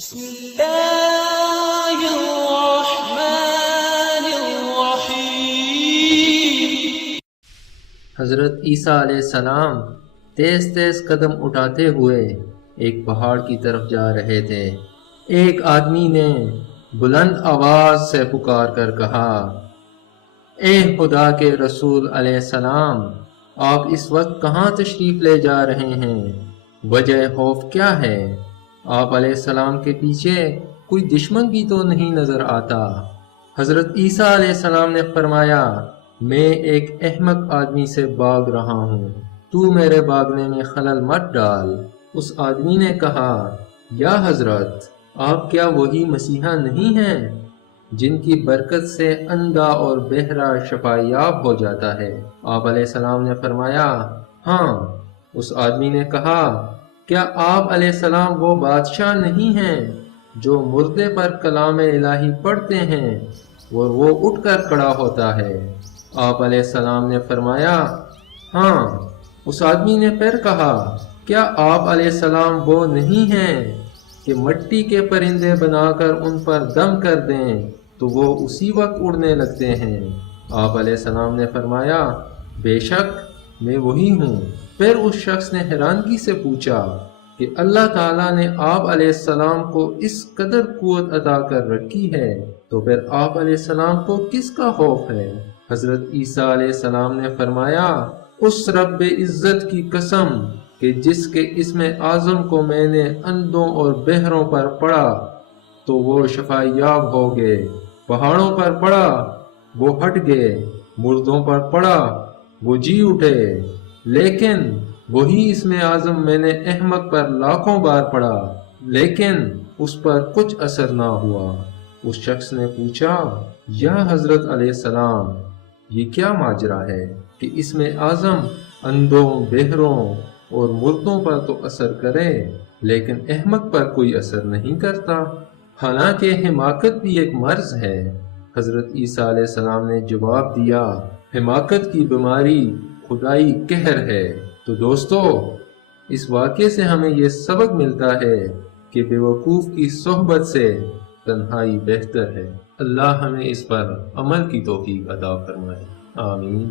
بسم اللہ الرحمن الرحیم۔ حضرت عیسیٰ علیہ السلام تیز تیز قدم اٹھاتے ہوئے ایک پہاڑ کی طرف جا رہے تھے۔ ایک آدمی نے بلند آواز سے پکار کر کہا، اے خدا کے رسول علیہ السلام، آپ اس وقت کہاں تشریف لے جا رہے ہیں؟ وجہ خوف کیا ہے؟ آپ علیہ السلام کے پیچھے کوئی دشمن بھی تو نہیں نظر آتا۔ حضرت عیسیٰ علیہ السلام نے فرمایا، میں ایک احمق آدمی سے بھاگ رہا ہوں، تو میرے بھاگنے میں خلل مت ڈال۔ اس آدمی نے کہا، یا حضرت، آپ کیا وہی مسیحا نہیں ہیں جن کی برکت سے اندھا اور بہرا شفا یاب ہو جاتا ہے؟ آپ علیہ السلام نے فرمایا، ہاں۔ اس آدمی نے کہا، کیا آپ علیہ السلام وہ بادشاہ نہیں ہیں جو مردے پر کلام الہی پڑھتے ہیں اور وہ اٹھ کر کھڑا ہوتا ہے؟ آپ علیہ السلام نے فرمایا، ہاں۔ اس آدمی نے پھر کہا، کیا آپ علیہ السلام وہ نہیں ہیں کہ مٹی کے پرندے بنا کر ان پر دم کر دیں تو وہ اسی وقت اڑنے لگتے ہیں؟ آپ علیہ السلام نے فرمایا، بے شک میں وہی ہوں۔ پھر اس شخص نے حیرانگی سے پوچھا کہ اللہ تعالیٰ نے آپ علیہ السلام کو اس قدر قوت عطا کر رکھی ہے تو پھر آپ علیہ السلام کو کس کا خوف ہے؟ حضرت عیسیٰ علیہ السلام نے فرمایا، اس رب عزت کی قسم کہ جس کے اسم اعظم کو میں نے اندھوں اور بہروں پر پڑھا تو وہ شفا یاب ہو گئے، پہاڑوں پر پڑھا وہ ہٹ گئے، مردوں پر پڑھا وہ جی اٹھے، لیکن وہی اسم اعظم میں نے احمق پر لاکھوں بار پڑھا لیکن اس پر کچھ اثر نہ ہوا۔ اس شخص نے پوچھا، یا حضرت علیہ السلام، یہ کیا ماجرا ہے کہ اسم اعظم اندھوں، بہروں اور مردوں پر تو اثر کرے لیکن احمق پر کوئی اثر نہیں کرتا؟ حالانکہ حماقت بھی ایک مرض ہے۔ حضرت عیسیٰ علیہ السلام نے جواب دیا، حماقت کی بیماری خدائی قہر ہے۔ تو دوستو، اس واقعے سے ہمیں یہ سبق ملتا ہے کہ بیوقوف کی صحبت سے تنہائی بہتر ہے۔ اللہ ہمیں اس پر عمل کی توفیق عطا فرمائے، آمین۔